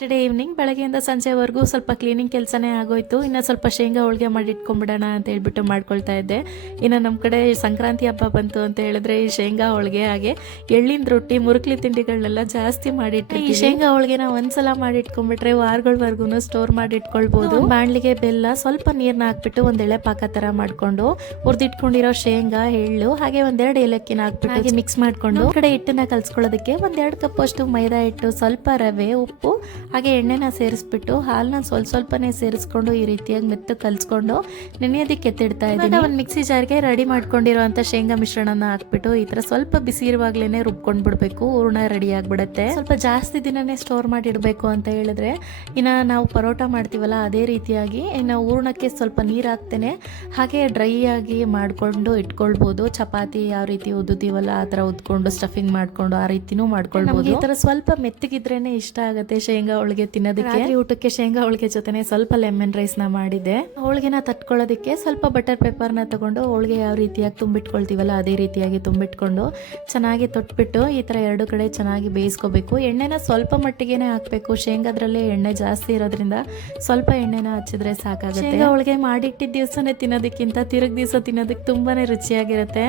Today evening ಬೆಳಗ್ಗೆಯಿಂದ ಸಂಜೆವರೆಗೂ ಸ್ವಲ್ಪ ಕ್ಲೀನಿಂಗ್ ಕೆಲಸನೇ ಆಗೋಯ್ತು. ಇನ್ನು ಸ್ವಲ್ಪ ಶೇಂಗಾ ಹೋಳಿಗೆ ಮಾಡಿ ಇಟ್ಕೊಂಡ್ಬಿಡೋಣ ಅಂತ ಹೇಳ್ಬಿಟ್ಟು ಮಾಡ್ಕೊಳ್ತಾ ಇದ್ದೆ. ಇನ್ನು ನಮ್ಮ ಕಡೆ ಸಂಕ್ರಾಂತಿ ಹಬ್ಬ ಬಂತು ಅಂತ ಹೇಳಿದ್ರೆ ಈ ಶೇಂಗಾ ಹೋಳಿಗೆ ಹಾಗೆ ಎಳ್ಳಿನ ರೊಟ್ಟಿ ಮುರುಕ್ಲಿ ತಿಂಡಿಗಳನ್ನೆಲ್ಲ ಜಾಸ್ತಿ ಮಾಡಿಟ್ಟು ಈ ಶೇಂಗಾ ಹೋಳಿಗೆನ ಒಂದ್ಸಲ ಮಾಡಿ ಇಟ್ಕೊಂಡ್ಬಿಟ್ರೆ ವಾರಗಳವರೆಗೂ ಸ್ಟೋರ್ ಮಾಡಿ ಇಟ್ಕೊಳ್ಬೋದು. ಬಾಣಲಿಗೆ ಬೆಲ್ಲ ಸ್ವಲ್ಪ ನೀರನ್ನ ಹಾಕ್ಬಿಟ್ಟು ಒಂದ್ ಎಳೆ ಪಾಕ ತರ ಮಾಡ್ಕೊಂಡು ಹುರಿದಿಟ್ಕೊಂಡಿರೋ ಶೇಂಗಾ ಎಳ್ಳು ಹಾಗೆ ಒಂದೆರಡು ಏಲಕ್ಕಿನ ಹಾಕ್ಬಿಟ್ಟು ಹಾಗೆ ಮಿಕ್ಸ್ ಮಾಡ್ಕೊಂಡು ಕಡೆ ಹಿಟ್ಟನ್ನ ಕಲ್ಸ್ಕೊಳ್ಳೋದಕ್ಕೆ ಒಂದೆರಡು ಕಪ್ ಅಷ್ಟು ಮೈದಾ ಹಿಟ್ಟು, ಸ್ವಲ್ಪ ರವೆ, ಉಪ್ಪು ಹಾಗೆ ಎಣ್ಣೆನ ಸೇರಿಸ್ಬಿಟ್ಟು ಹಾಲನ್ನ ಸ್ವಲ್ಪನೇ ಸೇರಿಸ್ಕೊಂಡು ಈ ರೀತಿಯಾಗಿ ಮೆತ್ತು ಕಲ್ಸ್ಕೊಂಡು ನೆನೆಯೋದಕ್ಕೆ ಎತ್ತಿಡ್ತಾ ಇದ್ದೀನಿ. ಒಂದು ಮಿಕ್ಸಿ ಜಾರ್ಗೆ ರೆಡಿ ಮಾಡ್ಕೊಂಡಿರುವಂತ ಶೇಂಗಾ ಮಿಶ್ರಣನ ಹಾಕ್ಬಿಟ್ಟು ಈ ತರ ಸ್ವಲ್ಪ ಬಿಸಿ ಇರುವಾಗ್ಲೇನೆ ರುಬ್ಕೊಂಡ್ ಬಿಡ್ಬೇಕು. ಹೂರ್ಣ ರೆಡಿ ಆಗ್ಬಿಡುತ್ತೆ. ಸ್ವಲ್ಪ ಜಾಸ್ತಿ ದಿನನೇ ಸ್ಟೋರ್ ಮಾಡಿ ಇಡಬೇಕು ಅಂತ ಹೇಳಿದ್ರೆ ಇನ್ನ ನಾವು ಪರೋಟ ಮಾಡ್ತೀವಲ್ಲ ಅದೇ ರೀತಿಯಾಗಿ ಇನ್ನು ಹೂರ್ಣಕ್ಕೆ ಸ್ವಲ್ಪ ನೀರ್ ಹಾಕ್ತೇನೆ ಹಾಗೆ ಡ್ರೈ ಆಗಿ ಮಾಡ್ಕೊಂಡು ಇಟ್ಕೊಳ್ಬಹುದು. ಚಪಾತಿ ಯಾವ ರೀತಿ ಉದ್ದುತ್ತೀವಲ್ಲ ಆ ತರ ಉದ್ಕೊಂಡು ಸ್ಟಫಿಂಗ್ ಮಾಡ್ಕೊಂಡು ಆ ರೀತಿನೂ ಮಾಡ್ಕೊಳ್ಬಹುದು. ಈ ತರ ಸ್ವಲ್ಪ ಮೆತ್ತಗಿದ್ರೇನೆ ಇಷ್ಟ ಆಗುತ್ತೆ ಶೇಂಗಾ ಹೋಳಿಗೆ ತಿನ್ನೋದಕ್ಕೆ. ಊಟಕ್ಕೆ ಶೇಂಗಾ ಹೋಳಿಗೆ ಜೊತೆನೆ ಸ್ವಲ್ಪ ಲೆಮನ್ ರೈಸ್ ನ ಮಾಡಿದೆ. ಹೋಳಿಗೆನ ತಟ್ಕೊಳ್ಳೋದಕ್ಕೆ ಸ್ವಲ್ಪ ಬಟರ್ ಪೇಪರ್ ನ ತಗೊಂಡು ಹೋಳಿಗೆ ಯಾವ ರೀತಿಯಾಗಿ ತುಂಬಿಟ್ಕೊಳ್ತೀವಲ್ಲ ಅದೇ ರೀತಿಯಾಗಿ ತುಂಬಿಟ್ಕೊಂಡು ಚೆನ್ನಾಗಿ ತೊಟ್ಬಿಟ್ಟು ಈ ತರ ಎರಡು ಕಡೆ ಚೆನ್ನಾಗಿ ಬೇಯಿಸ್ಕೋಬೇಕು. ಎಣ್ಣೆನ ಸ್ವಲ್ಪ ಮಟ್ಟಿಗೆನೆ ಹಾಕ್ಬೇಕು. ಶೇಂಗಾದ್ರಲ್ಲೇ ಎಣ್ಣೆ ಜಾಸ್ತಿ ಇರೋದ್ರಿಂದ ಸ್ವಲ್ಪ ಎಣ್ಣೆನ ಹಚ್ಚಿದ್ರೆ ಸಾಕಾಗುತ್ತೆ. ಶೇಂಗಾ ಹೋಳಿಗೆ ಮಾಡಿಟ್ಟಿದ್ದ ದಿವಸನೇ ತಿನ್ನೋದಕ್ಕಿಂತ ತಿರುಗ್ ದಿವಸ ತಿನ್ನೋದಕ್ಕೆ ತುಂಬಾನೇ ರುಚಿಯಾಗಿರುತ್ತೆ.